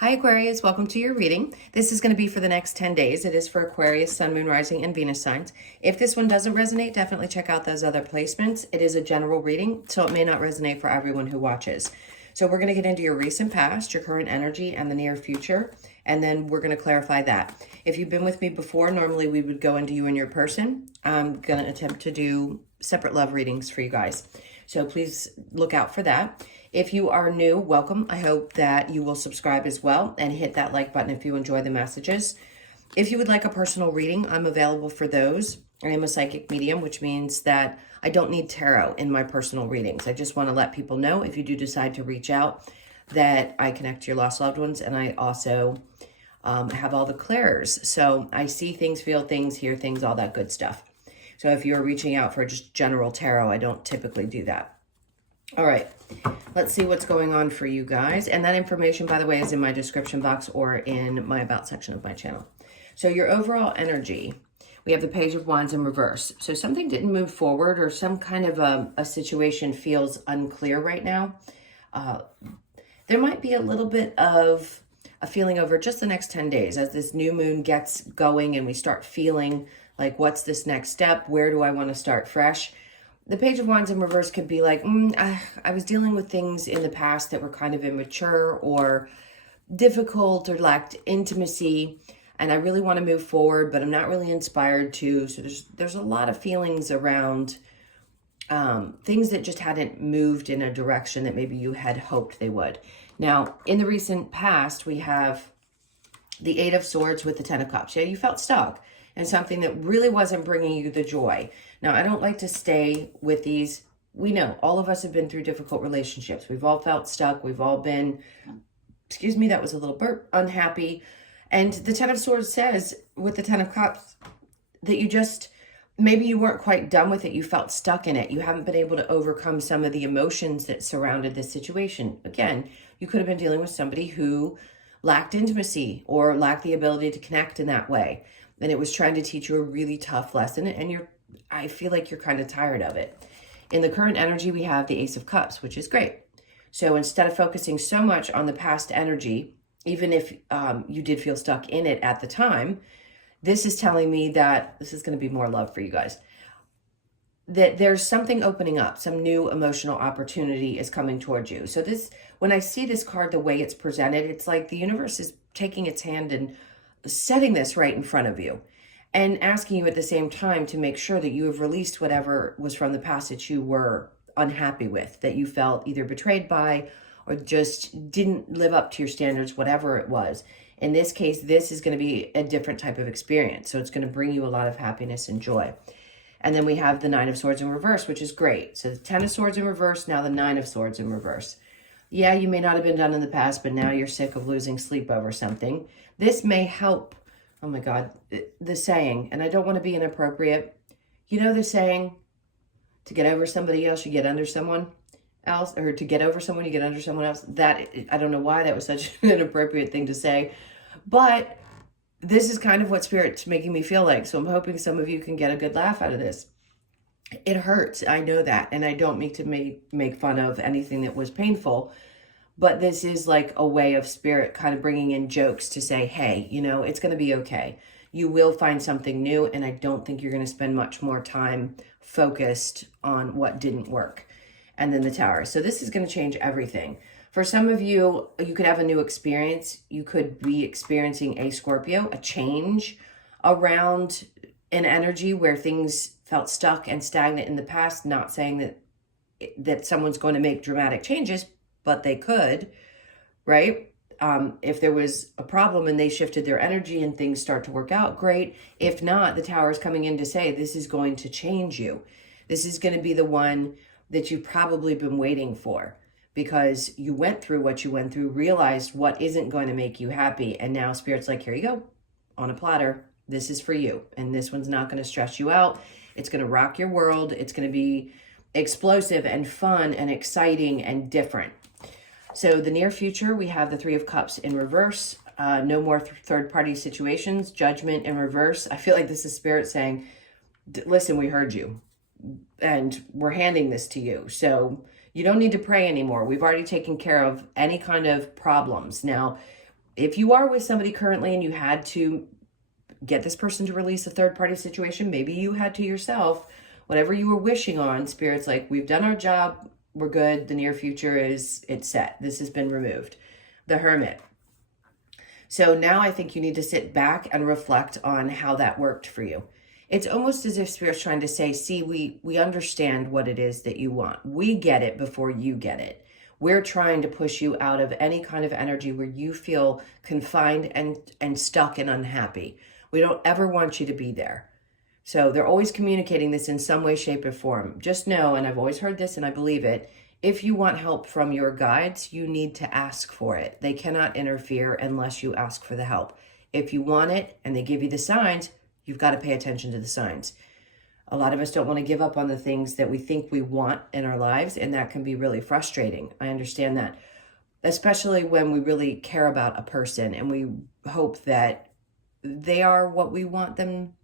Hi Aquarius, welcome to your reading. This is going to be for the next 10 days. It is for Aquarius, Sun, Moon, Rising, and Venus signs. If this one doesn't resonate, definitely check out those other placements. It is a general reading, so it may not resonate for everyone who watches. So we're going to get into your recent past, your current energy, and the near future, and then we're going to clarify that. If you've been with me before, normally we would go into you and your person. I'm going to attempt to do separate love readings for you guys. So please look out for that. If you are new, welcome. I hope that you will subscribe as well and hit that like button if you enjoy the messages. If you would like a personal reading, I'm available for those. I am a psychic medium, which means that I don't need tarot in my personal readings. I just want to let people know, if you do decide to reach out, that I connect to your lost loved ones, and I also have all the clairs. So I see things, feel things, hear things, all that good stuff. So if you're reaching out for just general tarot, I don't typically do that. All right, let's see what's going on for you guys. And that information, by the way, is in my description box or in my about section of my channel. So your overall energy, we have the Page of Wands in reverse. So something didn't move forward, or some kind of a situation feels unclear right now. There might be a little bit of a feeling over just the next 10 days as this new moon gets going and we start feeling like, what's this next step? Where do I want to start fresh? The Page of Wands in reverse could be like, I was dealing with things in the past that were kind of immature or difficult or lacked intimacy, and I really want to move forward, but I'm not really inspired to. So there's a lot of feelings around things that just hadn't moved in a direction that maybe you had hoped they would. Now, in the recent past, we have the Eight of Swords with the Ten of Cups. Yeah, you felt stuck and something that really wasn't bringing you the joy. Now, I don't like to stay with these. We know all of us have been through difficult relationships. We've all felt stuck. We've all been, excuse me, that was a little burp, unhappy. And the Ten of Swords says with the Ten of Cups that you just, maybe you weren't quite done with it. You felt stuck in it. You haven't been able to overcome some of the emotions that surrounded this situation. Again, you could have been dealing with somebody who lacked intimacy or lacked the ability to connect in that way. And it was trying to teach you a really tough lesson, and I feel like you're kind of tired of it. In the current energy, we have the Ace of Cups, which is great. So instead of focusing so much on the past energy, even if you did feel stuck in it at the time, this is telling me that this is going to be more love for you guys. That there's something opening up, some new emotional opportunity is coming towards you. So this, when I see this card the way it's presented, it's like the universe is taking its hand and setting this right in front of you and asking you at the same time to make sure that you have released whatever was from the past that you were unhappy with, that you felt either betrayed by or just didn't live up to your standards, whatever it was. In this case, this is going to be a different type of experience. So it's going to bring you a lot of happiness and joy. And then we have the Nine of Swords in reverse, which is great. So the Ten of Swords in reverse, now the Nine of Swords in reverse. Yeah, you may not have been done in the past, but now you're sick of losing sleep over something. This may help. Oh my God, the saying, and I don't want to be inappropriate. You know the saying, to get over somebody else, you get under someone else, or to get over someone, you get under someone else. That, I don't know why that was such an inappropriate thing to say, but this is kind of what Spirit's making me feel like. So I'm hoping some of you can get a good laugh out of this. It hurts, I know that, and I don't mean to make fun of anything that was painful, but this is like a way of Spirit kind of bringing in jokes to say, hey, you know, it's going to be okay. You will find something new, and I don't think you're going to spend much more time focused on what didn't work. And then the Tower. So this is going to change everything. For some of you, you could have a new experience. You could be experiencing a Scorpio, a change around an energy where things felt stuck and stagnant in the past. Not saying that someone's going to make dramatic changes, but they could, right? If there was a problem and they shifted their energy and things start to work out, great. If not, the Tower is coming in to say, this is going to change you. This is going to be the one that you've probably been waiting for, because you went through what you went through, realized what isn't going to make you happy. And now Spirit's like, here you go, on a platter. This is for you. And this one's not going to stress you out. It's going to rock your world. It's going to be explosive and fun and exciting and different. So the near future, we have the Three of Cups in reverse. No more third-party situations. Judgment in reverse. I feel like this is Spirit saying, listen, we heard you, and we're handing this to you. So you don't need to pray anymore. We've already taken care of any kind of problems. Now, if you are with somebody currently and you had to get this person to release a third-party situation, maybe you had to yourself, whatever you were wishing on, Spirit's like, we've done our job, we're good, the near future it's set. This has been removed. The Hermit. So now I think you need to sit back and reflect on how that worked for you. It's almost as if Spirit's trying to say, see, we understand what it is that you want. We get it before you get it. We're trying to push you out of any kind of energy where you feel confined and stuck and unhappy. We don't ever want you to be there. So they're always communicating this in some way, shape, or form. Just know, and I've always heard this and I believe it, if you want help from your guides, you need to ask for it. They cannot interfere unless you ask for the help. If you want it and they give you the signs, you've got to pay attention to the signs. A lot of us don't want to give up on the things that we think we want in our lives, and that can be really frustrating. I understand that, especially when we really care about a person and we hope that they are what we want them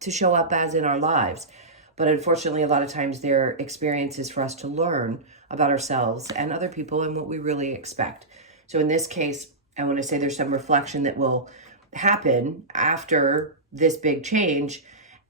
to show up as in our lives. But unfortunately, a lot of times their experience is for us to learn about ourselves and other people and what we really expect. So in this case, I want to say there's some reflection that will happen after this big change.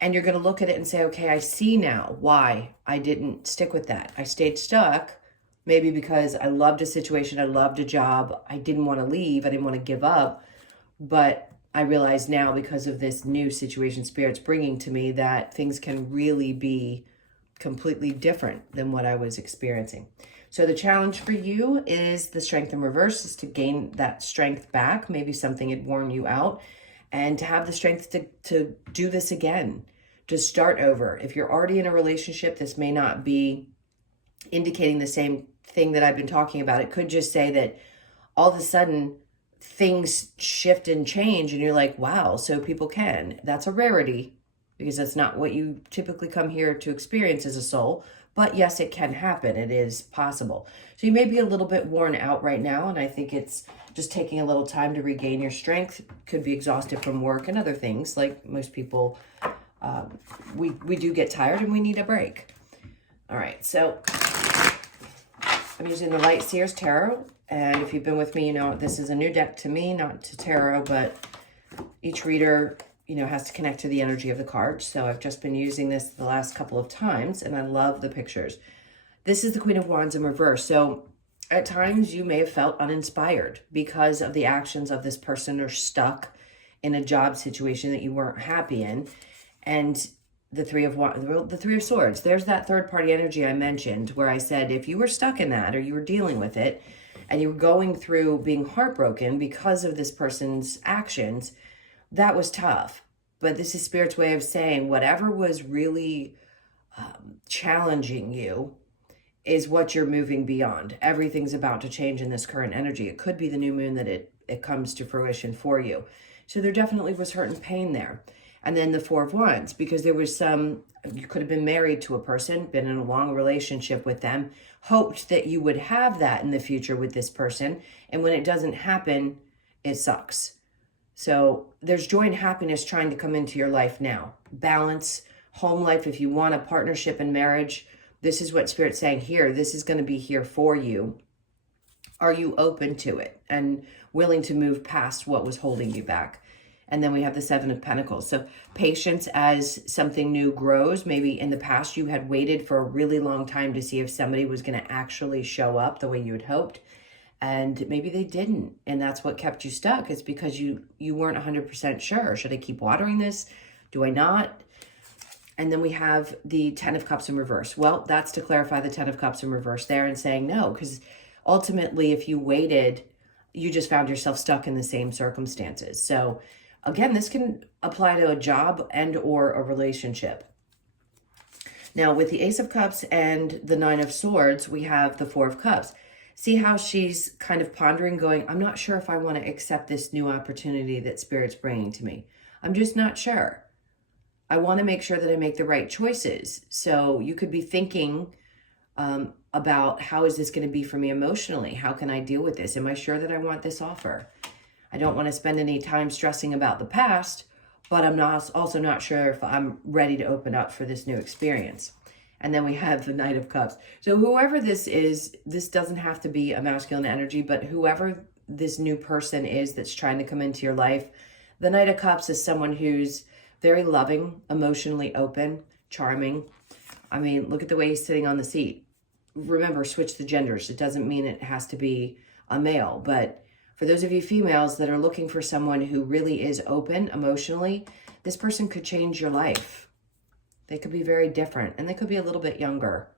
And you're going to look at it and say, okay, I see now why I didn't stick with that. I stayed stuck, maybe because I loved a situation, I loved a job, I didn't want to leave, I didn't want to give up. But I realize now, because of this new situation Spirit's bringing to me, that things can really be completely different than what I was experiencing. So the challenge for you is the Strength in reverse, is to gain that strength back. Maybe something had worn you out, and to have the strength to do this again, to start over. If you're already in a relationship, this may not be indicating the same thing that I've been talking about. It could just say that all of a sudden things shift and change and you're like, wow, so people can. That's a rarity because that's not what you typically come here to experience as a soul. But yes, it can happen. It is possible. So you may be a little bit worn out right now, and I think it's just taking a little time to regain your strength. Could be exhausted from work and other things. Like most people, we do get tired and we need a break. All right, so I'm using the Light Seers Tarot, and if you've been with me, you know this is a new deck to me, not to tarot, but each reader, you know, has to connect to the energy of the cards. So I've just been using this the last couple of times, and I love the pictures. This is the Queen of Wands in reverse. So at times you may have felt uninspired because of the actions of this person, or stuck in a job situation that you weren't happy in. And the Three of Swords, there's that third party energy I mentioned, where I said if you were stuck in that, or you were dealing with it and you were going through being heartbroken because of this person's actions, that was tough. But this is Spirit's way of saying whatever was really challenging you is what you're moving beyond. Everything's about to change in this current energy. It could be the new moon that it comes to fruition for you. So there definitely was hurt and pain there. And then the Four of Wands, because there was you could have been married to a person, been in a long relationship with them, hoped that you would have that in the future with this person. And when it doesn't happen, it sucks. So there's joy and happiness trying to come into your life now. Balance, home life, if you want a partnership and marriage, this is what Spirit's saying here. This is going to be here for you. Are you open to it and willing to move past what was holding you back? And then we have the Seven of Pentacles. So patience as something new grows. Maybe in the past you had waited for a really long time to see if somebody was going to actually show up the way you had hoped. And maybe they didn't. And that's what kept you stuck. It's because you weren't 100% sure. Should I keep watering this? Do I not? And then we have the Ten of Cups in reverse. Well, that's to clarify the Ten of Cups in reverse there and saying no. Because ultimately, if you waited, you just found yourself stuck in the same circumstances. So again, this can apply to a job and or a relationship. Now, with the Ace of Cups and the Nine of Swords, we have the Four of Cups. See how she's kind of pondering, going, I'm not sure if I want to accept this new opportunity that Spirit's bringing to me. I'm just not sure. I want to make sure that I make the right choices. So you could be thinking about, how is this going to be for me emotionally? How can I deal with this? Am I sure that I want this offer? I don't want to spend any time stressing about the past, but I'm also not sure if I'm ready to open up for this new experience. And then we have the Knight of Cups. So whoever this is, this doesn't have to be a masculine energy, but whoever this new person is that's trying to come into your life. The Knight of Cups is someone who's very loving, emotionally open, charming. I mean, look at the way he's sitting on the seat. Remember, switch the genders. It doesn't mean it has to be a male, but for those of you females that are looking for someone who really is open emotionally, this person could change your life. They could be very different, and they could be a little bit younger.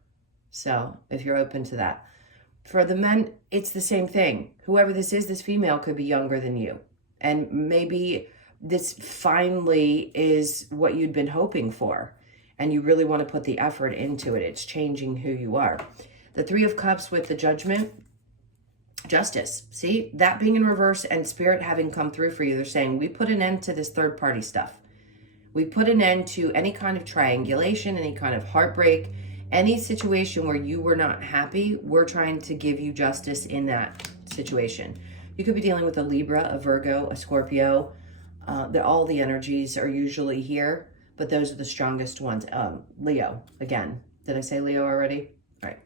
So if you're open to that. For the men, it's the same thing. Whoever this is, this female could be younger than you. And maybe this finally is what you'd been hoping for. And you really want to put the effort into it. It's changing who you are. The Three of Cups with the Judgment, Justice. See, that being in reverse and Spirit having come through for you, they're saying, we put an end to this third party stuff. We put an end to any kind of triangulation, any kind of heartbreak, any situation where you were not happy. We're trying to give you justice in that situation. You could be dealing with a Libra, a Virgo, a Scorpio. All the energies are usually here, but those are the strongest ones. Leo, again. Did I say Leo already? All right.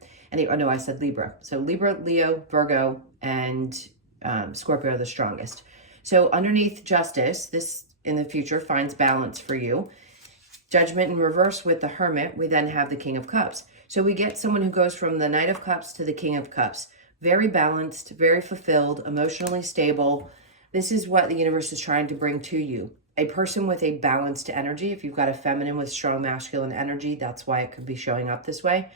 Oh no, I said Libra. So Libra, Leo, Virgo, and Scorpio are the strongest. So underneath Justice, this in the future finds balance for you. Judgment in reverse with the Hermit, we then have the King of Cups. So we get someone who goes from the Knight of Cups to the King of Cups. Very balanced, very fulfilled, emotionally stable. This is what the universe is trying to bring to you. A person with a balanced energy. If you've got a feminine with strong masculine energy, that's why it could be showing up this way.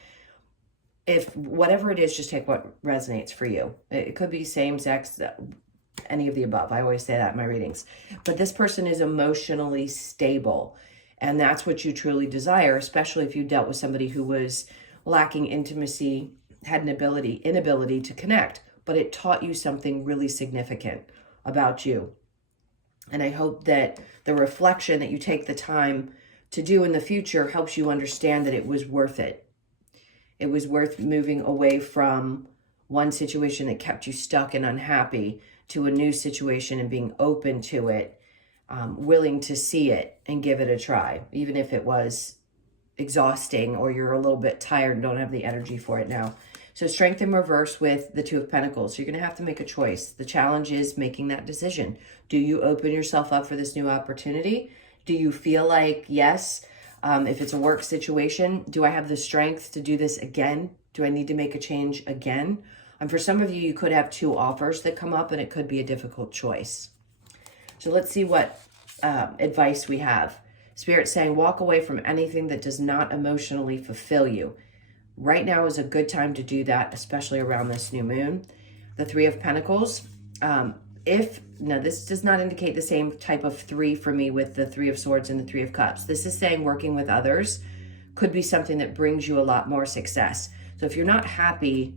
If whatever it is, just take what resonates for you. It could be same sex, any of the above. I always say that in my readings. But this person is emotionally stable. And that's what you truly desire, especially if you dealt with somebody who was lacking intimacy, had an inability to connect, but it taught you something really significant about you. And I hope that the reflection that you take the time to do in the future helps you understand that it was worth it. It was worth moving away from one situation that kept you stuck and unhappy to a new situation and being open to it, willing to see it and give it a try, even if it was exhausting or you're a little bit tired and don't have the energy for it now. So Strength in reverse with the Two of Pentacles. So you're going to have to make a choice. The challenge is making that decision. Do you open yourself up for this new opportunity? Do you feel like, yes, if it's a work situation, do I have the strength to do this again? Do I need to make a change again? And for some of you, you could have two offers that come up and it could be a difficult choice. So let's see what advice we have. Spirit saying, walk away from anything that does not emotionally fulfill you. Right now is a good time to do that, especially around this new moon. The Three of Pentacles. This does not indicate the same type of three for me with the Three of Swords and the Three of Cups. This is saying working with others could be something that brings you a lot more success. So if you're not happy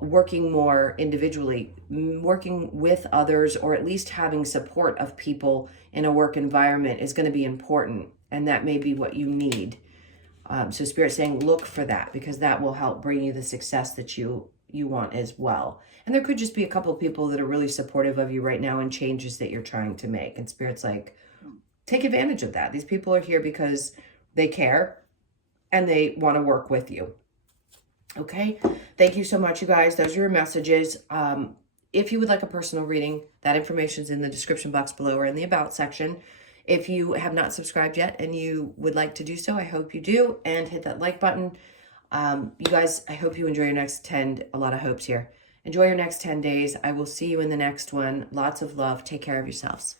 working more individually, working with others, or at least having support of people in a work environment is going to be important. And that may be what you need. So Spirit's saying, look for that, because that will help bring you the success that you want as well. And there could just be a couple of people that are really supportive of you right now and changes that you're trying to make. And Spirit's like, take advantage of that. These people are here because they care and they want to work with you. Okay. Thank you so much, you guys. Those are your messages. If you would like a personal reading, that information is in the description box below or in the About section. If you have not subscribed yet and you would like to do so, I hope you do. And hit that like button. You guys, I hope you enjoy your next 10. A lot of hopes here. Enjoy your next 10 days. I will see you in the next one. Lots of love. Take care of yourselves.